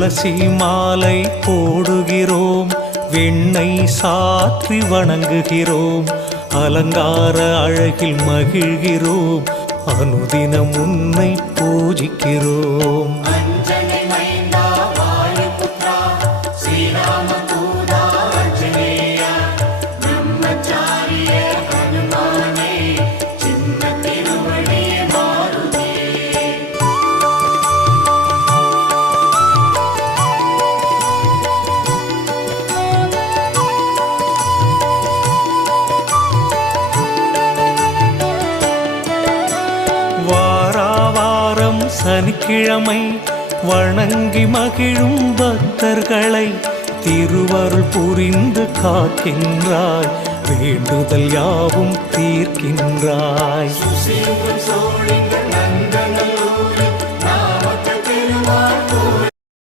துளசி மாலை போடுகிறோம், வெண்ணெய் சாற்றி வணங்குகிறோம், அலங்கார அழகில் மகிழ்கிறோம், அனுதினம் உன்னை பூஜிக்கிறோம். வாராவாரம் சனிக்கிழமை வணங்கி மகிழும் பக்தர்களை திருவருள் புரிந்து காக்கின்றாய், வேண்டுதல் யாவும் தீர்க்கின்றாய்.